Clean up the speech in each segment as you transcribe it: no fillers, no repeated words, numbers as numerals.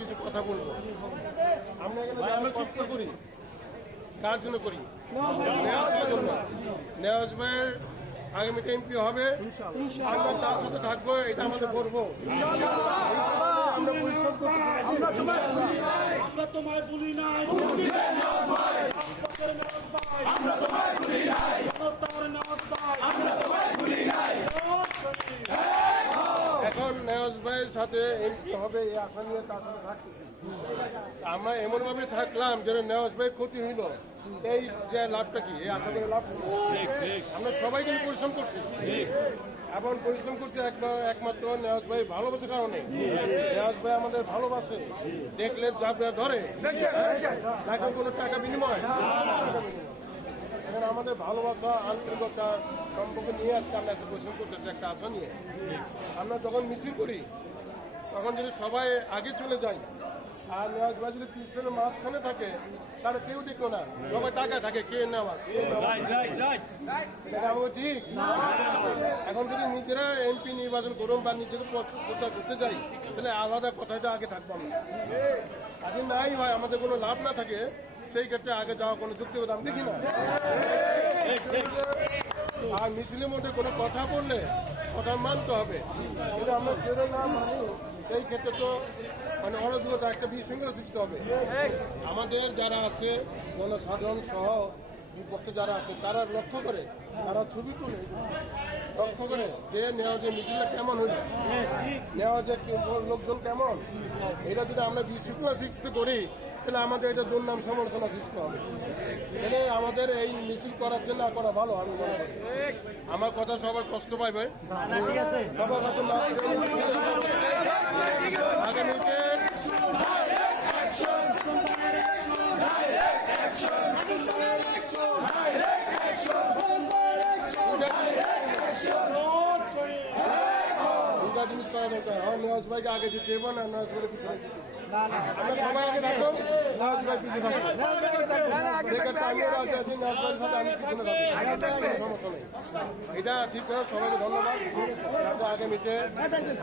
কিছু কথা বলবো। আমরা এখানে যারা কষ্ট করি কার জন্য করি? নেওয়াজ ভাইয়ের আগামীতে এমপি হবে, আমরা তার সাথে থাকবো, এটা আমাদের গর্ব। আমরা পরিশ্রম করতে আমরা তোমায় ভুলি নাই, এখন নেওয়াজ ভাইয়ের সাথে এমপি হবে এই আশা নিয়ে তার সাথে থাকতেছি। আমরা এমন ভাবে থাকলাম যেন নেওয়াজ ভাই ক্ষতি হইল, এই যে লাভটা কি এই আশা করে লাভ। আমরা সবাই কিন্তু পরিশ্রম করছি, এখন পরিশ্রম করছি একমাত্র নেওয়াজ ভাই ভালোবাসার কারণে। নেওয়াজ ভাই আমাদের ভালোবাসে, দেখলে যাবে ধরে, এখন কোনো টাকা বিনিময়। এখানে আমাদের ভালোবাসা আন্তরিকতা সম্পর্ক নিয়ে আজকে আমরা একটা পরিশ্রম করতেছি একটা আশা নিয়ে। আমরা যখন মিছিল করি তখন যদি সবাই আগে চলে যায় আর নেওয়াজ ভাই যদি পিছনের মাঝখানে থাকে তাহলে কেউ দেখো না, সবাই টাকা থাকে কে নেওয়াজ। আমাকে ঠিক এখন যদি নিজেরা এমপি নির্বাচন করুন বা নিজেকে প্রচার করতে যাই তাহলে আলাদা কথাটা আগে থাকবো আমরা। আগে নাই হয় আমাদের কোনো লাভ না থাকে সেই ক্ষেত্রে আগে যাওয়া কোনো যুক্তিবোধ আমি দেখি না। আর মিছিলের মধ্যে কোনো কথা বললে কথা মানতে হবে, কিন্তু আমরা কেউ না মানি সেই ক্ষেত্রে তো মানে অরাজকতা একটা বিশৃঙ্খলা সৃষ্টি হবে। আমাদের যারা আছে জনসাধারণ সহ বিপক্ষে যারা আছে তারা লক্ষ্য করে, তারা ছবি তুলে লক্ষ্য করে যে নেওয়াজে মিছিলটা কেমন হইল, নেওয়াজে লোকজন কেমন, এটা যদি আমরা বিশৃঙ্খলা সৃষ্টি করি তাহলে আমাদের এটা দুর্নাম সমালোচনা সৃষ্টি হবে। তাহলে আমাদের এই মিছিল করার জন্য করা ভালো আমি মনে করি। আমার কথা সবার কষ্ট পাইবে, সবার কাছে আগামীতে দুটা জিনিস করা দরকার। হয় নেওয়াজ ভাইকে আগে দিতে হবে না নেওয়াজ ভাইকে পিছনে দিতে হবে। আমরা সবাই আগে থাকবো, নেওয়াজ ভাই পিছিয়ে থাকবো। সমস্যা নেই, এটা ঠিক করে সবাইকে ধন্যবাদ। আগামীতে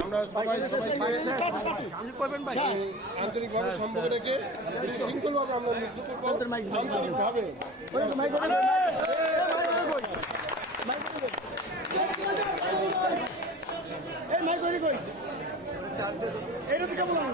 আমরা সবাই আন্তরিকভাবে সম্পর্ক রেখে শৃঙ্খলভাবে আমরা মিছিল করবো আন্তরিকভাবে। এটা থেকে বললাম